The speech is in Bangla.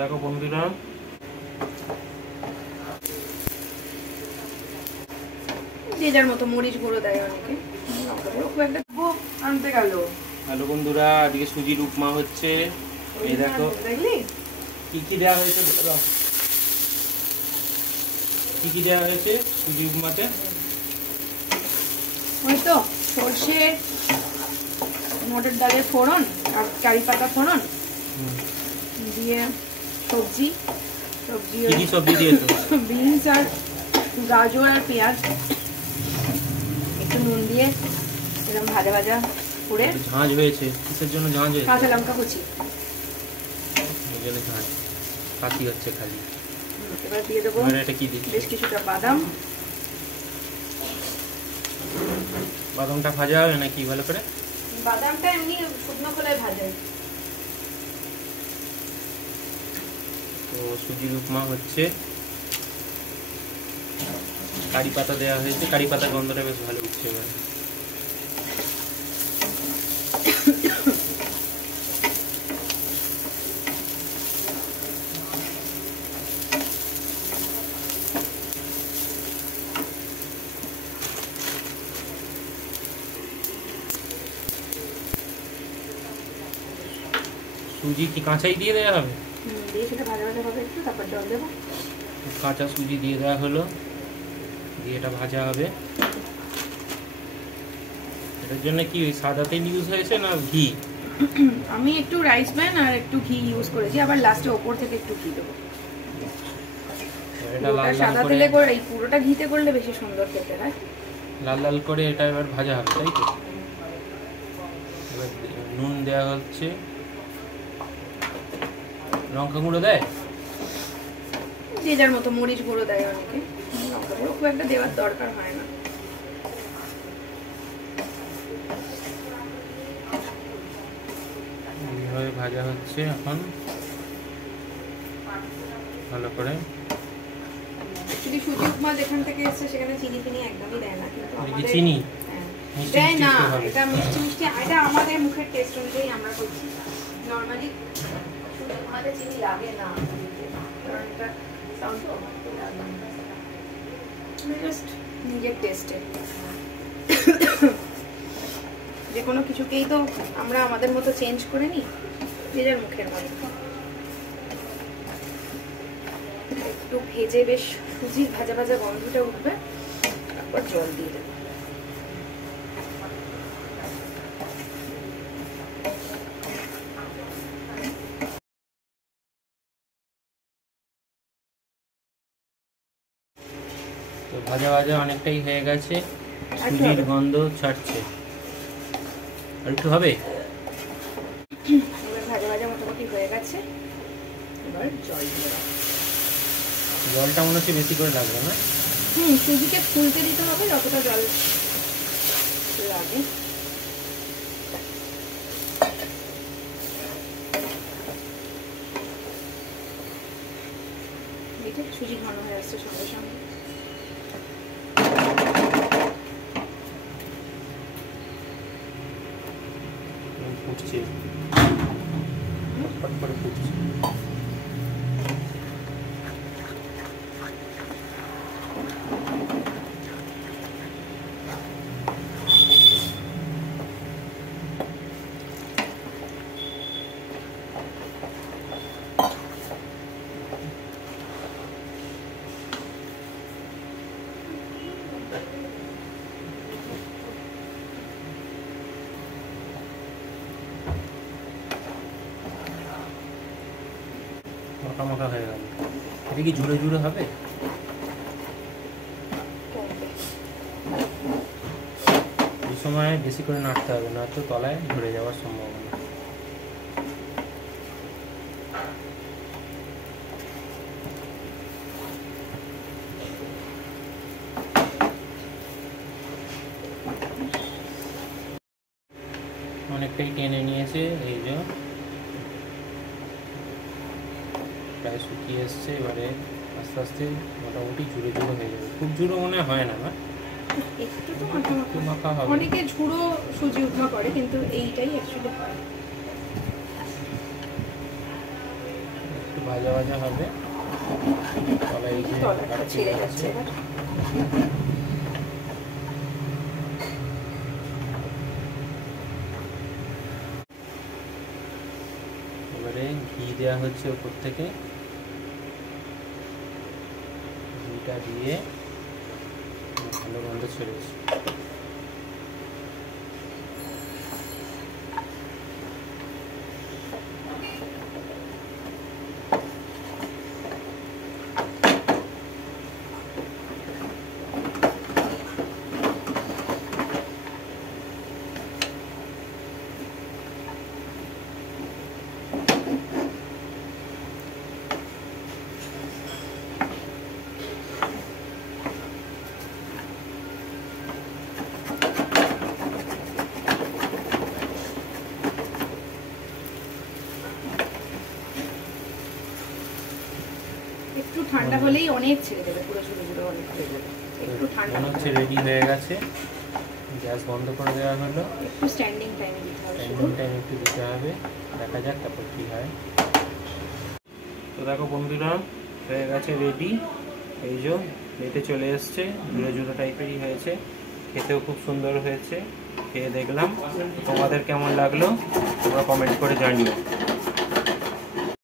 দেখো বন্ধুরা, যে যার মতো মরিচ গুঁড়ো দেয় অনেকে, খুব একটা আনতে গেল। হ্যালো বন্ধুরা, আজকে সুজির উপমা হচ্ছে। এই দেখো দেখলি কি কি দেওয়া হয়েছে, কি কি দেওয়া হয়েছে সুজি উপমাতে। ওই তো সর্ষে, মটর ডালের ফোড়ন আর কারি পাতা ফোড়ন দিয়ে সবজি কি সবজি দিয়েছো? বিনস আর গাজর আর পেঁয়াজ একটু নুন দিয়ে এরকম ভাজা ভাজা করে। ঝাঁঝ হয়েছে, কিসের জন্য ঝাঁঝ হয়েছে? কাঁচা লঙ্কা কুচি, এই জন্য ঝাঁঝ কাশি হচ্ছে খালি। এবার দিয়ে দেবো এটা কি দিচ্ছি? বেশ কিছুটা বাদাম। বাদামটা ভাজা হবে নাকি ভালো করে? বাদামটা এমনি শুকনো খোলায় ভাজা। তো সুজির উপমা হচ্ছে, কারি পাতা দেওয়া হয়েছে, কারি পাতা গন্ধটা বেশ ভালো উঠছে। এবার সুজি কি কাঁচাই দিয়ে দেওয়া হবে? দিয়ে সেটা ভাজা ভাজা হবে একটু, তারপর জল দেবো। কাঁচা সুজি দিয়ে দেওয়া হলো, দিয়ে এটা ভাজা হবে। এটার জন্য কি ওই সাদা তেল ইউজ হয়েছে না ঘি? আমি একটু রাইস ব্র্যান আর একটু ঘি ইউজ করেছি, আবার লাস্টে ওপর থেকে একটু ঘি দেবো। এটা লাল সাদা তেলে করে, এই পুরোটা ঘিতে করলে বেশি সুন্দর খেতে হয়। লাল লাল করে এটা এবার ভাজা হবে, তাই তো? এবার নুন দেওয়া হচ্ছে, লঙ্কা গুঁড়ো দেয়, যে যার মতো মরিচ গুঁড়ো দেয় অনেকে, লঙ্কা গুঁড়ো খুব একটা দেওয়ার দরকার হয় না। এইভাবে ভাজা হচ্ছে এখন ভালো করে। অ্যাকচুয়ালি সুজি উপমা যেখান থেকে এসেছে সেখানে চিনি ফিনি একদমই দেয় না, কিন্তু আমাদের চিনি দেয় না। এটা মিষ্টি মিষ্টি, এটা আমাদের মুখের টেস্ট অনুযায়ী আমরা করছি। নর্মালি সুজি উপমাতে চিনি লাগে না, কারণ এটা জাস্ট নিজের টেস্টে। যে কোনো কিছুকেই তো আমরা আমাদের মতো চেঞ্জ করে নিই, নিজের মুখের মতো। একটু ভেজে বেশ সুজির ভাজা ভাজা গন্ধটা উঠবে, তারপর জল দিয়ে দেবো। তো ভাজা ভাজা অনেকটাই হয়ে গেছে, সুজির গন্ধ ছাড়ছে। আর একটু হবে। এবার ভাজা ভাজা মোটামুটি হয়ে গেছে, এবার জল দিয়ে দেবো। জলটা মনে হচ্ছে বেশি করে লাগবে না? সুজিকে ফুলতে দিতে হবে যতটা জল লাগে। সুজি ঘন হয়ে আসছে সঙ্গে সঙ্গে। ফুটছে, ফট করে ফুটছে। মাখা মাখা হয়ে গেল। এটা কি ঝুড়ে ঝুড়ে হবে? এই সময় বেশি করে নাড়তে হবে, না তো তলায় ধরে যাওয়ার সম্ভাবনা। অনেকটাই টেনে নিয়েছে, এই যে প্রায় শুকিয়ে এসছে। এবারে আস্তে আস্তে মোটামুটি ঝুড়ো ঝুড়ো হয়ে যাবে। খুব ঝুড়ো মনে হয় না, একটু তো মাখা মাখা হবে। অনেকে ঝুড়ো সুজি উপমা করে, কিন্তু এইটাই অ্যাকচুয়ালি হয়। একটু ভাজা ভাজা হবে। কলাই যে তলাটা ছেড়ে যাচ্ছে এবার। এবারে ঘি দেওয়া হচ্ছে উপর থেকে, ঘিটা দিয়ে ভালো গন্ধ ছেড়েছে। একটু ঠান্ডা হলেই অনেক ছেড়ে দেবে, পুরো ছোট ছোট অনেক হয়ে যাবে। একটু ঠান্ডা মনে হচ্ছে রেডি হয়ে গেছে। গ্যাস বন্ধ করে দেওয়া হলো। একটু স্ট্যান্ডিং টাইমে দিতে হবে, স্ট্যান্ডিং টাইম একটু দিতে হবে, দেখা যাক তারপর কী হয়। তো দেখো বন্ধুরা, হয়ে গেছে রেডি। এই যে প্লেটে চলে এসছে, ঝুড়ো ঝুড়ো টাইপেরই হয়েছে, খেতেও খুব সুন্দর হয়েছে। খেয়ে দেখলাম, তোমাদের কেমন লাগলো তোমরা কমেন্ট করে জানিও।